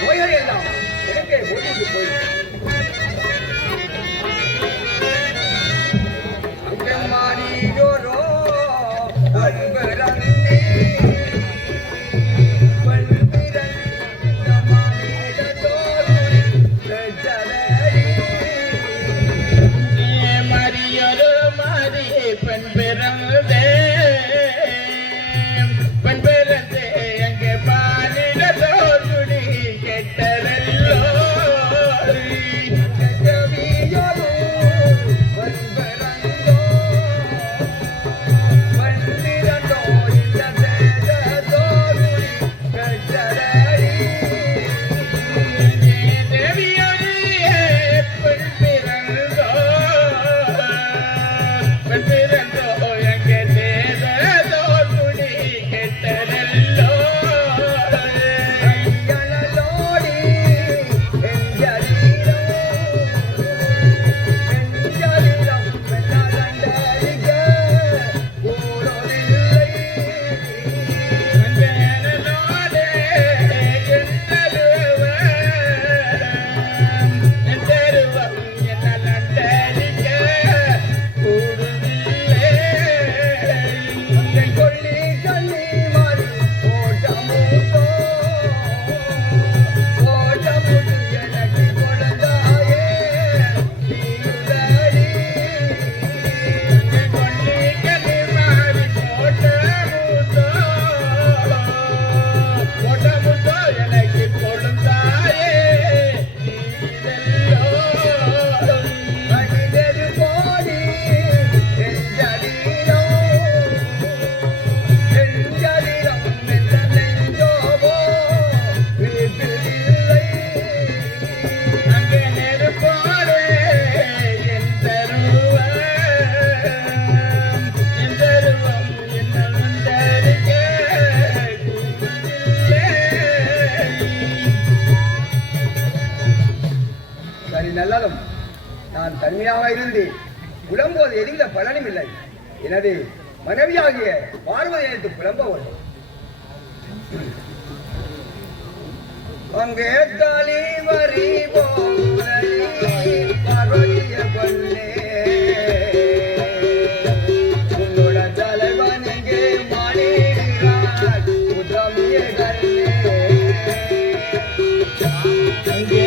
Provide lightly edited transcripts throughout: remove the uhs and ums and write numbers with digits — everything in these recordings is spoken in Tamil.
நோய்களை எல்லாம் எனக்கே போட்டு போயிடும். நல்லாலும் நான் தனிமையாக இருந்து புலம்போது எதிர்ந்த பலனும் இல்லை. எனது மனைவியாகிய பார்வதி எனக்கு புலம்பவன். அங்கே காலி வரி பார்வதிய கொள்ளே உன்னோட தலைவன் இங்கே மாளிகிறார் உதவிய கண்ணே அங்கே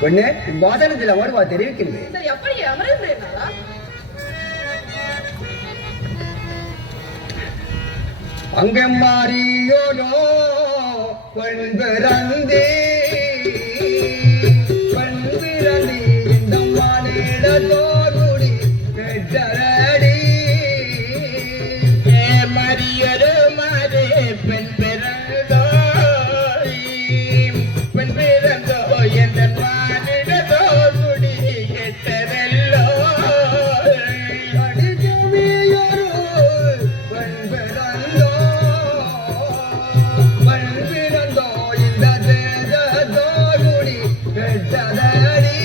பொண்ணு வாசனத்தில் ஓடுவா தெரிவிக்கின்றேன். சரி, அப்படி அமர்ந்தேனா? அங்கே மாறியோனோ பண்பிறந்தே இந்த மாநிலத்தோடுடி பெற்றரடி மரியரு மாறே பெண் பிறந்தோ பெண் பிறந்தோ என்ற மாநிலத்தோடுடி கெட்டதெல்லோ அடிக்கவியொரு பெண் பிறந்தோ இந்த தேசத்தோடுடி பெற்றதடி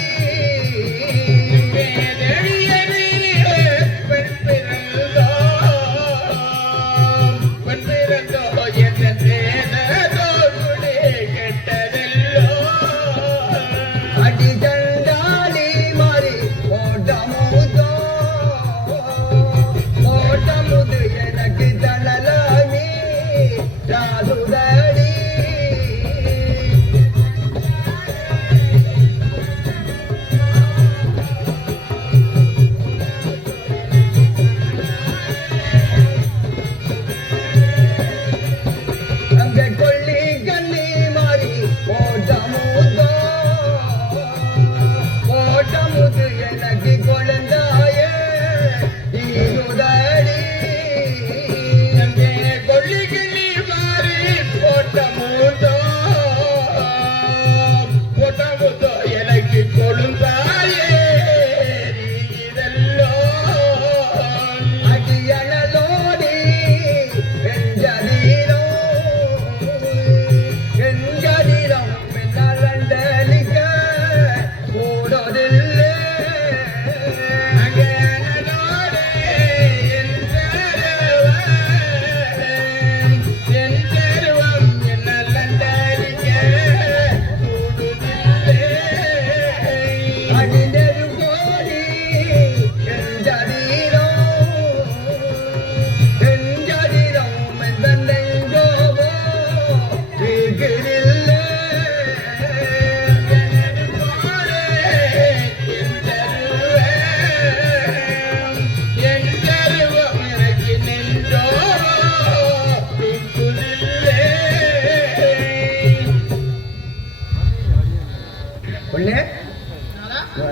பொண்ணே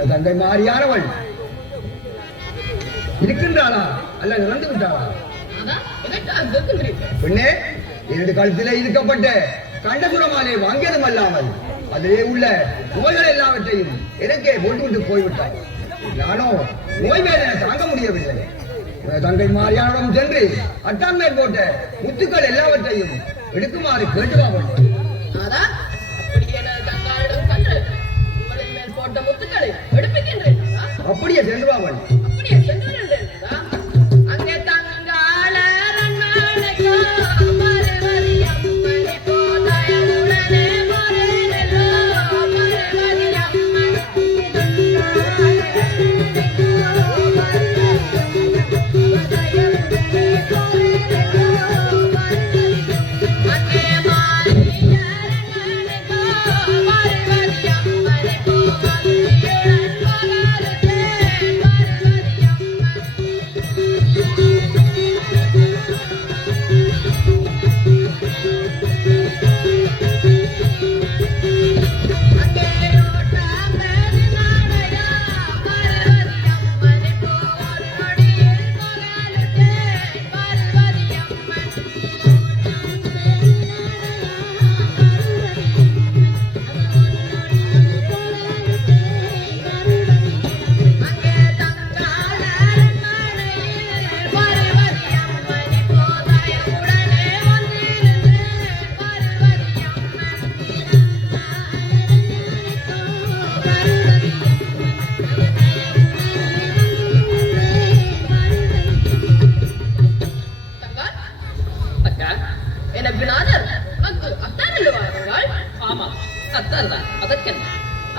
தங்கை மாறியானவள் இருக்கின்றாளா அல்ல இறந்து விட்டாளா? பெண்ணே இரண்டு கழுத்திலே இருக்கப்பட்ட கண்டசுரமாலே வாங்கியதும் அல்லாமல் அதிலே உள்ள நோய்கள் எல்லாவற்றையும் எனக்கே போட்டுவிட்டு போய்விட்டாள். நானோ நோய் வேதனை தாங்க முடியவில்லை. தங்கை மாறியானவன் சென்று அட்டான் மேல் போட்ட முத்துக்கள் எல்லாவற்றையும் எடுக்குமாறு கேட்டுவா போட்டாள். அப்படியே சென்று வாவன்.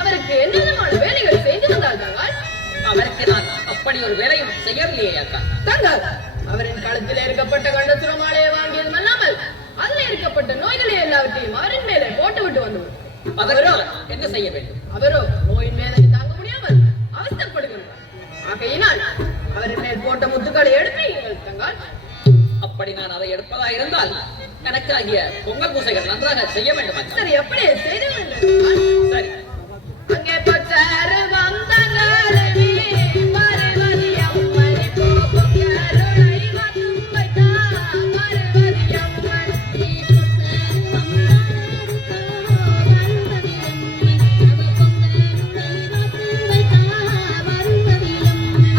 அவருக்கு என்ன விதமான வேலைகள் செய்து வந்தால் அவருக்கு நான் அப்படி ஒரு வேலையும் செய்யவில்லையே அக்கா. தங்கள் அவரின் களத்தில் இருக்கப்பட்ட கண்டசுரமாலையை வாங்கியதும் அல்லாமல் அதில் இருக்கப்பட்ட நோய்களை எல்லாவற்றையும் அவரின் மேலே போட்டு விட்டு வந்தவர். அவரோ என்ன செய்ய வேண்டும்? அவரோ நோயின் வேதனை தாங்க முடியாமல் அவஸ்தைப்படுகிறார். ஆகையினால் அவரின் மேல் போட்ட முத்துக்களை எடுப்பீர்கள் தங்கள். அப்படி நான் அதை எடுப்பதா இருந்தால் எனக்கு ஆகிய பொங்கல் பூசைகள் நன்றாக செய்ய வேண்டும். சரி, அப்படியே செய்து வேண்டும். சரி. அங்கே பச்சாரு வந்தங்களே பார்வதி அம்மனை போகும் கருணை வந்து வைத்தா பார்வதி அம்மன்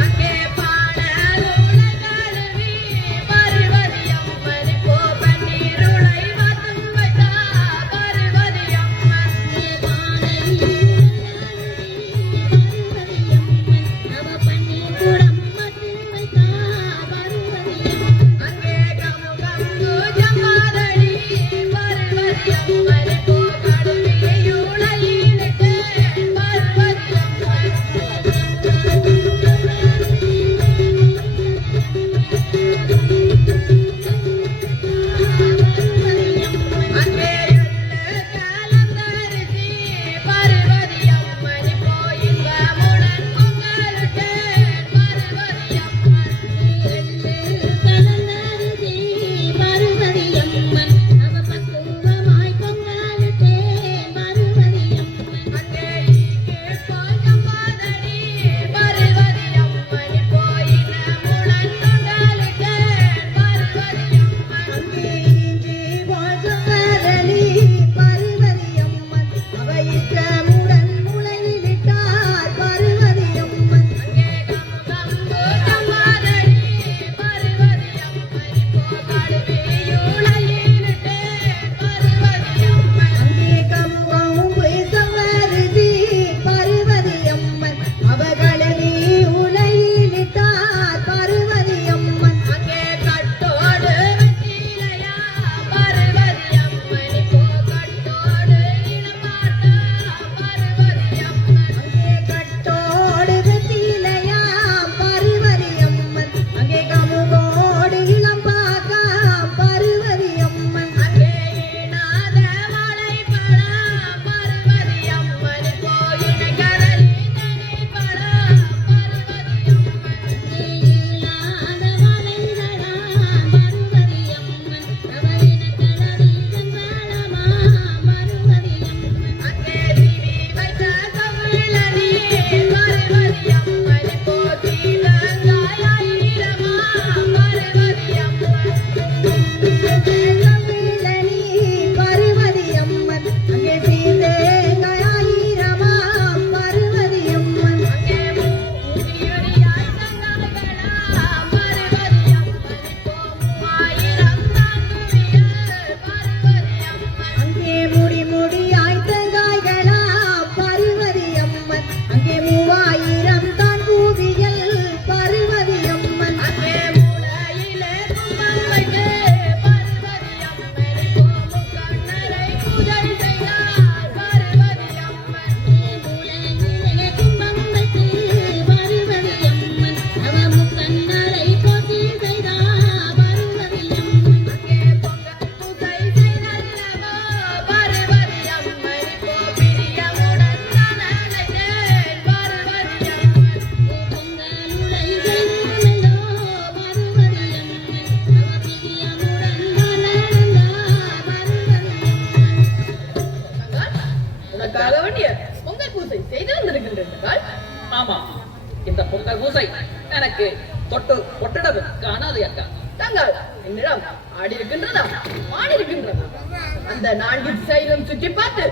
அங்கே பாடலுளை கழுவி பார்வதி அம்மனை போகும் நீருளை வந்து வைத்தா பார்வதி அம்மன் பொங்கல் பூசை எனக்கு தொட்டு பொட்டிடவும் காணாது அக்கா. தங்கள் என்னிடம் ஆடி இருக்கின்றதா ஆடி இருக்கின்றதா? அந்த 4 திசையிலும் சுற்றி பார்த்து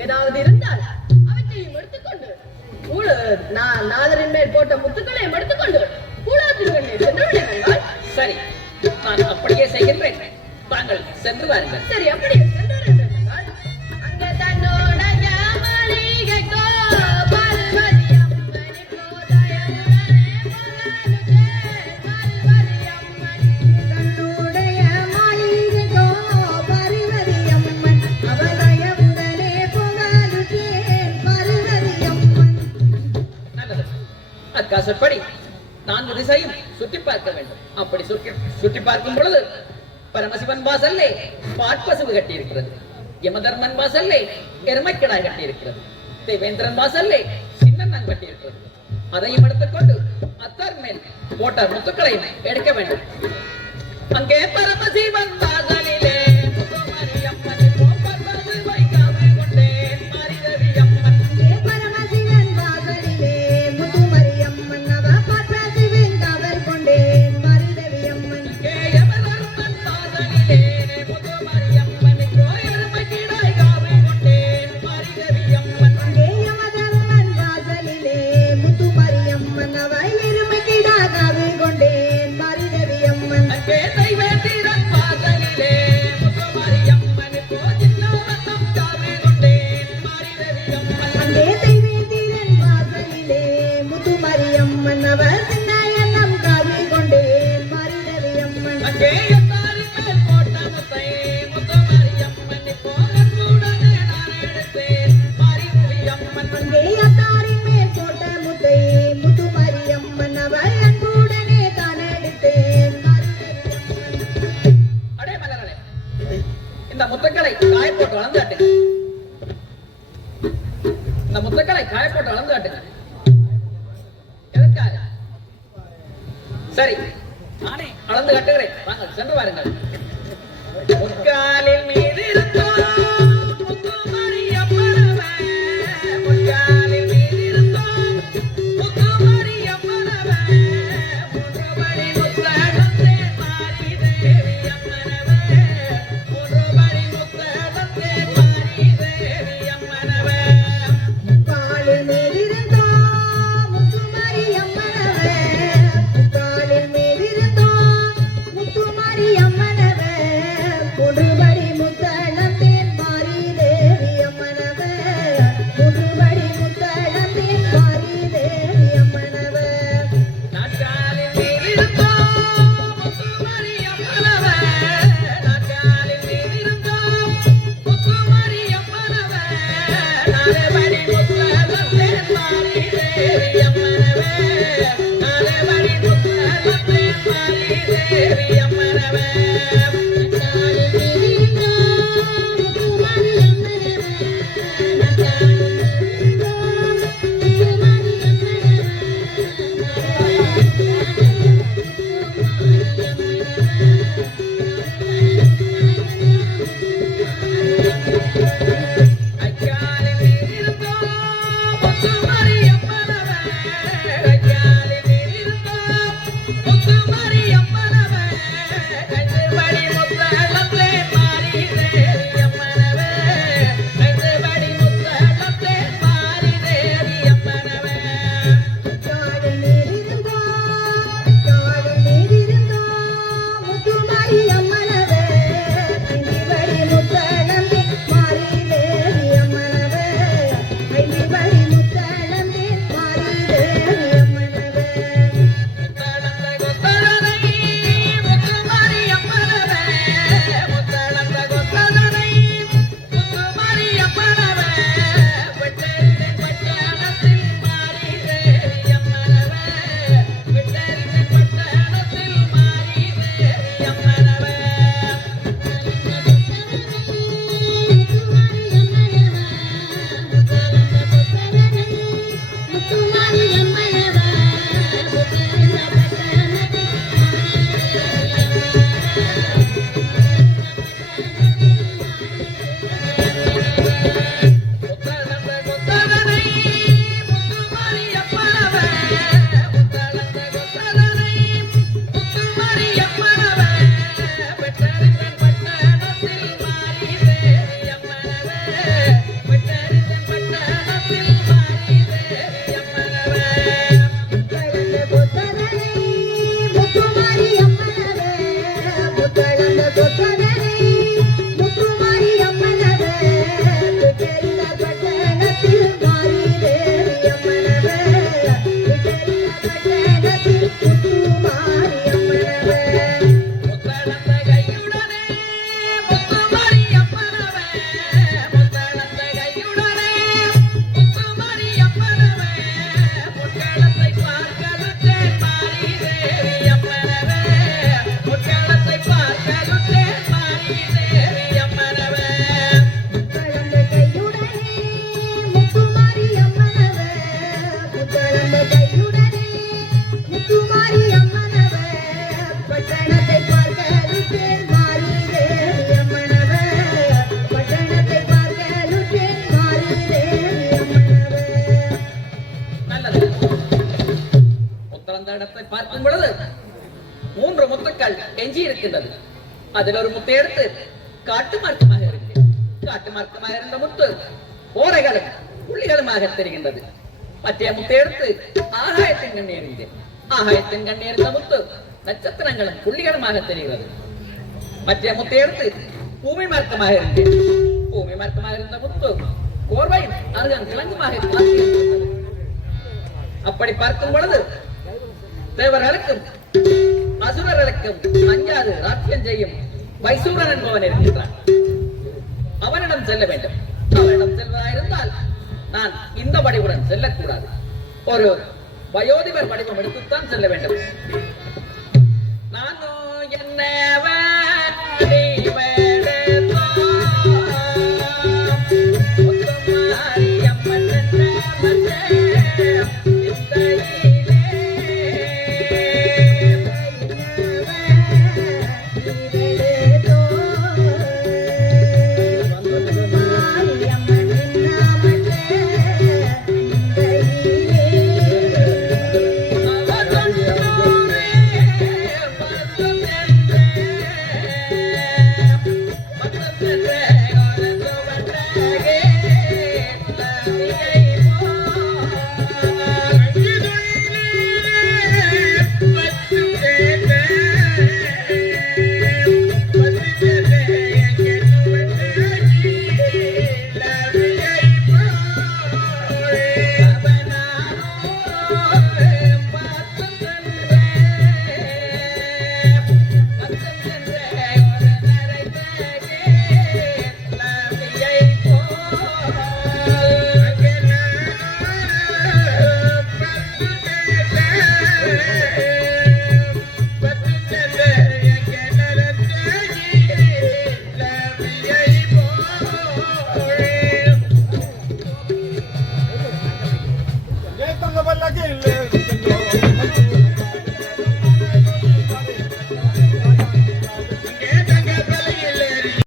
ஏதாவது இருந்தால் அவற்றையும் எடுத்துக்கொண்டு நாதரின் மேல் போட்ட முத்துக்களையும் எடுத்துக்கொண்டு கூழாத்திருக்கே சென்று விடுங்கள். சரி, நான் அப்படியே செய்கின்றேன். தாங்கள் சென்று வாருங்கள். சரி, அப்படியே சென்று விடுங்கள். அங்க தன்னோடைய மாளிகைக்கோ பார்வதி அம்மனுக்கோ தயவுடனே பார்வதி அம்மன் தன்னுடைய மாளிகைக்கோ பார்வதி அம்மன் அவதயவுடனே புகழுற்றேன் பார்வதி அம்மன். நல்லது அக்கா, சொற்படி 4 திசையும் சுற்றி பார்க்க வேண்டும். அப்படி சுற்றி பார்க்கும் பொழுது பரமசிவன் வாசல்லே பாட்பசுவு கட்டி இருக்கிறது. யமதர்மன் வாசல்லே எருமைக்கிடாய் கட்டி இருக்கிறது. தேவேந்திரன் வாசல்லே சின்னன் கட்டி இருக்கிறது. அதையும் எடுத்துக்கொண்டு அத்தார் மேல் போட்ட முத்துக்களை எடுக்க வேண்டும். அங்கே பரமசிவன் வாசலிலே முத்துமாரியம்மனை போப்பது வைக்காமல் கொண்டேன் மாரிதவி அம்மன். பரமசிவன் வாசலிலே முத்துமரியம்மன் அவ பார்வதிவின் காவல் கொண்டேன் மாரிதவி அம்மன். அங்கே யமதர்மன் வாசலிலே முத்துமாரியம்மனை எருமைக்கிடாய் காவல் கொண்டேன் மாரிதவி அம்மன். அங்கே யமதர்மன் வாசலிலே முத்துமரியம்மன் அவ எருமைக்கிடா காவல் கொண்டேன் மாரிதவி அம்மன். அங்கே தெய்வேந்திரன் வாசலிலே முத்துமாரியம்மனுக்கு சின்னவனம் காவல் கொண்டேன் மாரிதவி அம்மன். அங்கே தெய்வேந்திரன் வாசலிலே முத்துமரியம்மன் அவ சின்னாயனம் காவல் கொண்டேன் மாரிதவி அம்மன். அங்கே எத்தாரின் மேல் போட்ட முத்தை முத்துமாரியம்மனுக்கு அன்புடனே நான் எடுத்தேன் மாரிதவி அம்மன். அங்கே அத்தாரின் மேல் போட்ட முத்தை முத்துமரியம்மன் அவ அன்புடனே தான் எடுத்தேன் மாரிதவி அம்மன். அடே மலர்களே, இந்த முத்துக்களை காய போட்டு வளர்ந்து காட்டுங்க. இந்த முத்துக்களை காய போட்டு வளர்ந்து காட்டுங்க. எதற்காக? சரி, நானே அளந்து கட்டுகிறேன். வாங்கள் சென்று வாருங்கள். முக்காலில் மீது இருந்தோம் முத்துமாரியம்மனவே, முக்காலில் மீது இருந்தோம் முத்துமாரியம்மனவே, மூன்றுபடி முத்தடத்தே மாரிதேவி அம்மனவே, மூன்றுபடி முத்தடத்தே மாரிதேவி அம்மனவே. காலில் மேலிருந்தோம் முத்துமரியம்மனவே, காலில் மேலிருந்தோம் முத்துமரியம்மனவே, ஒன்றுபடி இருக்கின்றது. அதில் ஒரு முத்தை எடுத்து காட்டு மார்க்கமாக இருந்தேன். காட்டு மார்க்கமாக இருந்த முத்து ஓரைகளும் புள்ளிகளுமாக தெரிகின்றது. மற்ற முத்தை எடுத்து ஆகாயத்தின் கண்ணே இருந்தேன். ஆகாயத்தின் கண்ணே இருந்த முத்து நட்சத்திரங்களும் புள்ளிகளுமாக தெரிகிறது. மற்ற முத்தை எடுத்து பூமி மார்க்கமாக இருந்தேன். பூமி மார்க்கமாக இருந்த முத்து கோர்வையும் அருகன் கிழங்குமாக காத்திருக்கின்றது. அப்படி பார்க்கும் பொழுது தேவர்களுக்கும் அசுரர்களுக்கும் அஞ்சாது ராஜ்யம் செய்யும் வைசூரன் என்பவன் இருக்கின்றான். அவனிடம் செல்ல வேண்டும். அவனிடம் செல்வதாயிருந்தால் நான் இந்த வடிவுடன் செல்லக்கூடாது. ஒரு வயோதிபர் வடிவம் எடுத்துத்தான் செல்ல வேண்டும்.